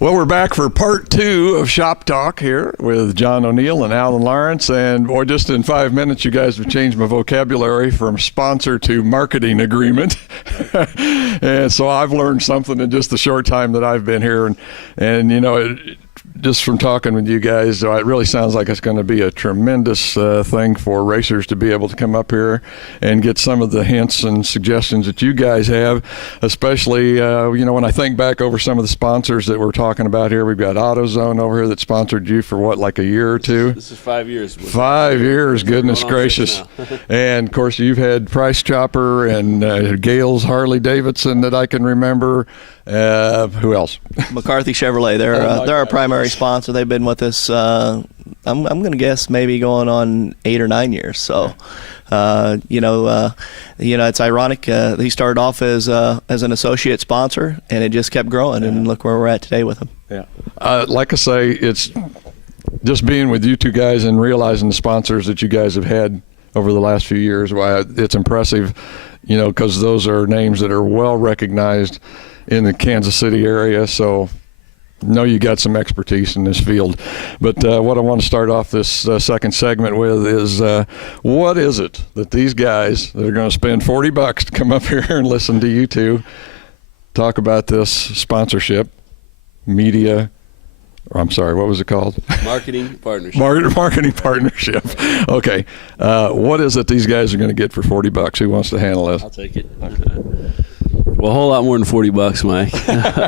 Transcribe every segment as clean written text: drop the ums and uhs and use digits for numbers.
Well, we're back for part 2 of Shop Talk here with John O'Neill and Alan Lawrence. And boy, just in 5 minutes, you guys have changed my vocabulary from sponsor to marketing agreement. And so I've learned something in just the short time that I've been here. And you know, just from talking with you guys, it really sounds like it's going to be a tremendous thing for racers to be able to come up here and get some of the hints and suggestions that you guys have, especially, you know, when I think back over some of the sponsors that we're talking about here. We've got AutoZone over here that sponsored you for what, like a year or two? This is 5 years. 5 years, goodness gracious. And, of course, you've had Price Chopper and Gale's Harley Davidson that I can remember. Who else? McCarthy Chevrolet. They're our primary sponsor. They've been with us. I'm going to guess maybe going on 8 or 9 years. So, you know, it's ironic. He started off as an associate sponsor, and it just kept growing. And look where we're at today with him. Yeah. Like I say, it's just being with you two guys and realizing the sponsors that you guys have had over the last few years. Why it's impressive, you know, because those are names that are well recognized in the Kansas City area, so know you got some expertise in this field. But what I want to start off this second segment with is what is it that these guys that are going to spend $40 to come up here and listen to you two talk about this sponsorship, media, or I'm sorry, what was it called? Marketing partnership. Marketing partnership. Okay. What is it these guys are going to get for $40? Who wants to handle this? I'll take it. Well, a whole lot more than $40, Mike.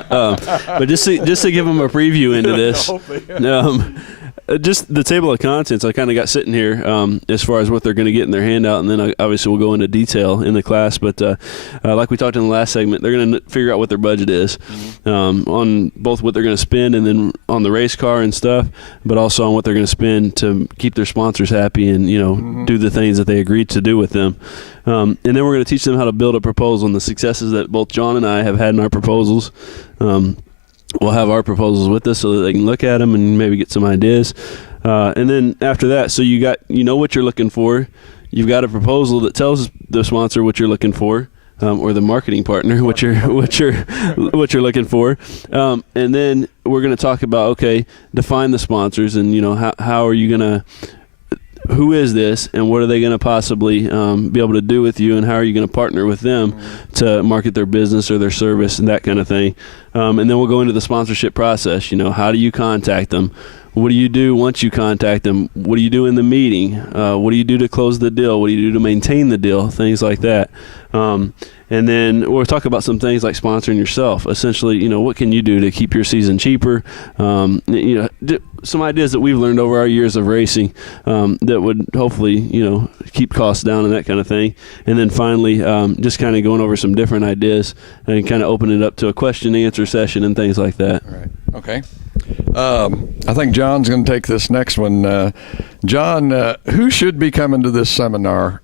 But just to give them a preview into this, just the table of contents I kind of got sitting here as far as what they're going to get in their handout, and then obviously we'll go into detail in the class. But like we talked in the last segment, they're going to figure out what their budget is on both what they're going to spend and then on the race car and stuff, but also on what they're going to spend to keep their sponsors happy and, you know, do the things that they agreed to do with them. And then we're going to teach them how to build a proposal and the successes that both John and I have had in our proposals. We'll have our proposals with us so that they can look at them and maybe get some ideas. And then after that, so you know what you're looking for. You've got a proposal that tells the sponsor what you're looking for, or the marketing partner what you're looking for. And then we're going to talk about, okay, define the sponsors and, you know, how are you going to, who is this and what are they going to possibly be able to do with you, and how are you going to partner with them to market their business or their service and that kind of thing. And then we'll go into the sponsorship process. You know, how do you contact them? What do you do once you contact them? What do you do in the meeting? What do you do to close the deal? What do you do to maintain the deal? Things like that. And then we'll talk about some things like sponsoring yourself. Essentially, you know, what can you do to keep your season cheaper? You know, some ideas that we've learned over our years of racing that would hopefully, you know, keep costs down and that kind of thing. And then finally, just kind of going over some different ideas and kind of opening it up to a question and answer session and things like that. All right. Okay. I think John's going to take this next one. John, who should be coming to this seminar?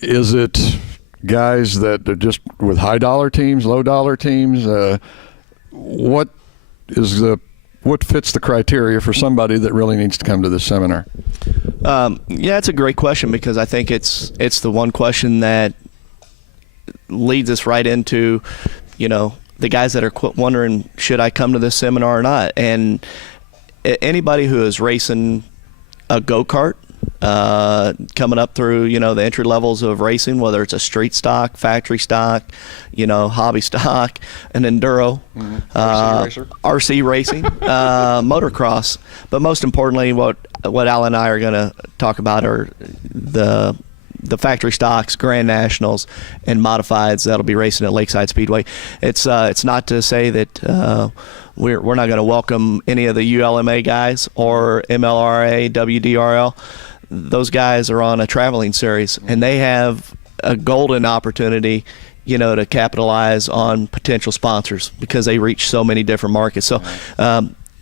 Is it guys that are just with high dollar teams, low dollar teams? What fits the criteria for somebody that really needs to come to this seminar? Yeah, it's a great question, because I think it's the one question that leads us right into, you know, the guys that are wondering, should I come to this seminar or not? And anybody who is racing a go-kart, coming up through, you know, the entry levels of racing, whether it's a street stock, factory stock, you know, hobby stock, an enduro, RC racing, motocross. But most importantly, what Al and I are going to talk about are the factory stocks, Grand Nationals, and modifieds that'll be racing at Lakeside Speedway. It's not to say that we're not going to welcome any of the ULMA guys or MLRA, WDRL. Those guys are on a traveling series, and they have a golden opportunity, you know, to capitalize on potential sponsors because they reach so many different markets. So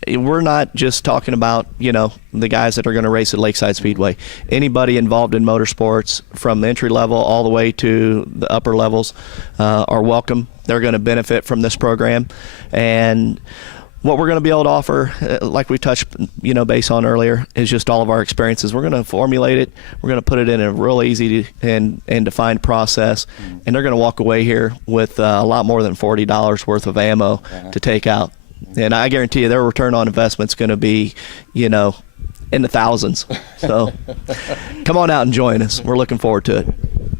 we're not just talking about, you know, the guys that are going to race at Lakeside Speedway. Anybody involved in motorsports from the entry level all the way to the upper levels are welcome. They're going to benefit from this program. And what we're going to be able to offer, like we touched, you know, base on earlier, is just all of our experiences. We're going to formulate it. We're going to put it in a real easy and defined process, and they're going to walk away here with a lot more than $40 worth of ammo to take out. And I guarantee you their return on investment's going to be, in the thousands. So come on out and join us. We're looking forward to it.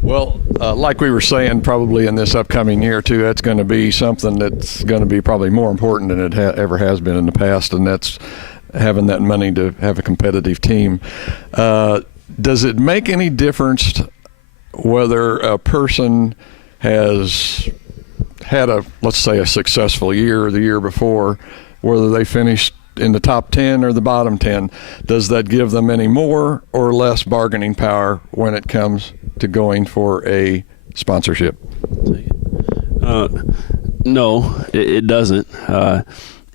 Well, like we were saying, probably in this upcoming year too, that's going to be something that's going to be probably more important than it ever has been in the past, and that's having that money to have a competitive team. Does it make any difference whether a person has had let's say a successful year the year before, whether they finished in the top 10 or the bottom 10? Does that give them any more or less bargaining power when it comes to going for a sponsorship? No, it doesn't.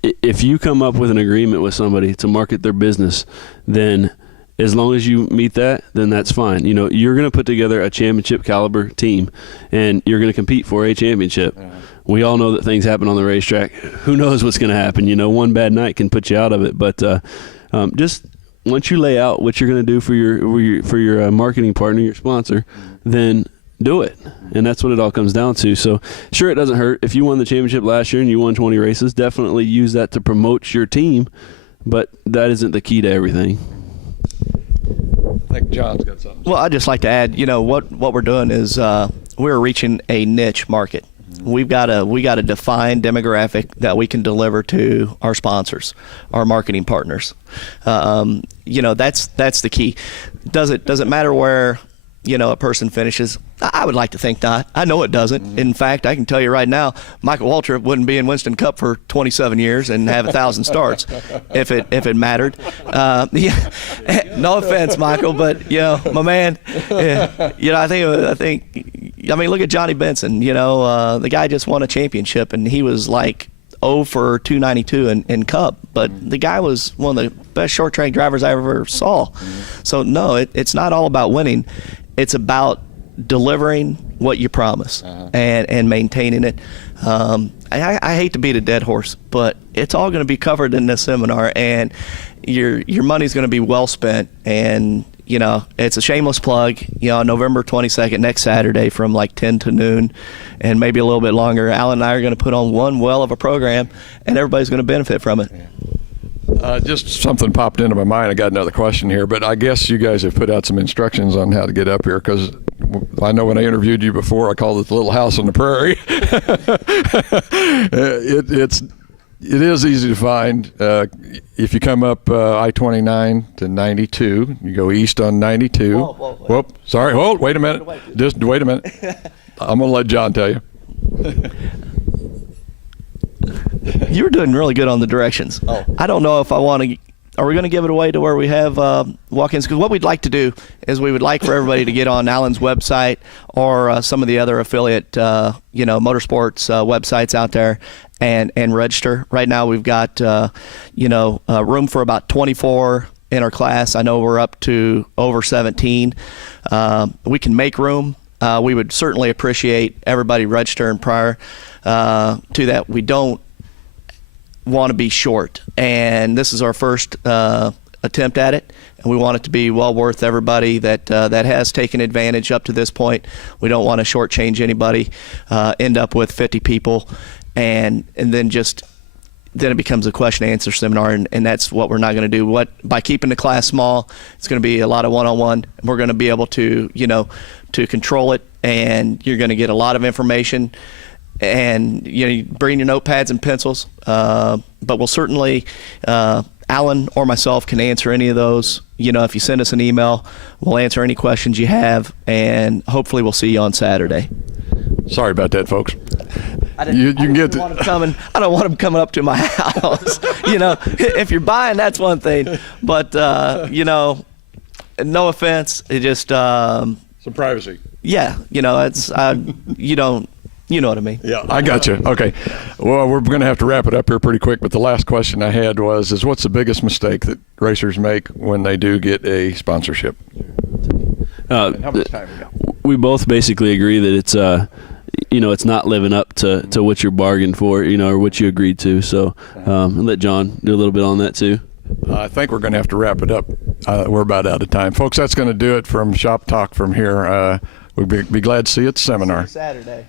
If you come up with an agreement with somebody to market their business, then as long as you meet that, then that's fine. You're going to put together a championship caliber team, and you're going to compete for a championship. We all know that things happen on the racetrack. Who knows what's going to happen? One bad night can put you out of it. But just once you lay out what you're going to do for your marketing partner, your sponsor, then do it. And that's what it all comes down to. So sure, it doesn't hurt. If you won the championship last year and you won 20 races, definitely use that to promote your team. But that isn't the key to everything. I think John's got something. Well, I'd just like to add, what we're doing is we're reaching a niche market. We got a defined demographic that we can deliver to our sponsors, our marketing partners. That's the key. Does it matter where a person finishes? I would like to think not. I know it doesn't. In fact, I can tell you right now, Michael Waltrip wouldn't be in Winston Cup for 27 years and have 1,000 starts if it mattered. No offense, Michael, but my man. I mean, look at Johnny Benson. The guy just won a championship, and he was like 0 for 292 in Cup, but the guy was one of the best short track drivers I ever saw. So no, it's not all about winning. It's about delivering what you promise and maintaining it. I hate to beat a dead horse, but it's all going to be covered in this seminar, and your money's going to be well spent. And it's a shameless plug. November 22nd, next Saturday, from like 10 to noon, and maybe a little bit longer. Alan and I are going to put on one well of a program, and everybody's going to benefit from it. Just something popped into my mind. I got another question here, but I guess you guys have put out some instructions on how to get up here, because I know when I interviewed you before, I called it the little house on the prairie. It is easy to find. If you come up I-29 to 92, you go east on 92. Whoa. Sorry. Hold. Wait a minute. Just wait a minute. I'm going to let John tell you. You were doing really good on the directions. I don't know if I want to. Are we going to give it away to where we have walk-ins? Because what we'd like to do is we would like for everybody to get on Alan's website or some of the other affiliate, motorsports websites out there and register. Right now we've got, room for about 24 in our class. I know we're up to over 17. We can make room. We would certainly appreciate everybody registering prior to that. We don't want to be short, and this is our first attempt at it, and we want it to be well worth everybody that has taken advantage up to this point. We don't want to shortchange anybody, end up with 50 people, and then it becomes a question and answer seminar, and that's what we're not going to do. By keeping the class small, it's going to be a lot of one-on-one. We're going to be able to to control it, and you're going to get a lot of information. And you bring your notepads and pencils, but we'll certainly, Alan or myself can answer any of those. If you send us an email, we'll answer any questions you have, and hopefully we'll see you on Saturday. Sorry about that, folks. I don't want them coming up to my house. If you're buying, that's one thing, but no offense, it just some privacy. Yeah, it's you don't. You know what I mean? Yeah, I got you. Okay. Well, we're going to have to wrap it up here pretty quick, but the last question I had was what's the biggest mistake that racers make when they do get a sponsorship? How much time we got? We both basically agree that it's it's not living up to what you bargained for, or what you agreed to. So I'll let John do a little bit on that too. I think we're going to have to wrap it up. We're about out of time. Folks, that's going to do it from Shop Talk from here. We'll be glad to see you at the seminar. See you Saturday.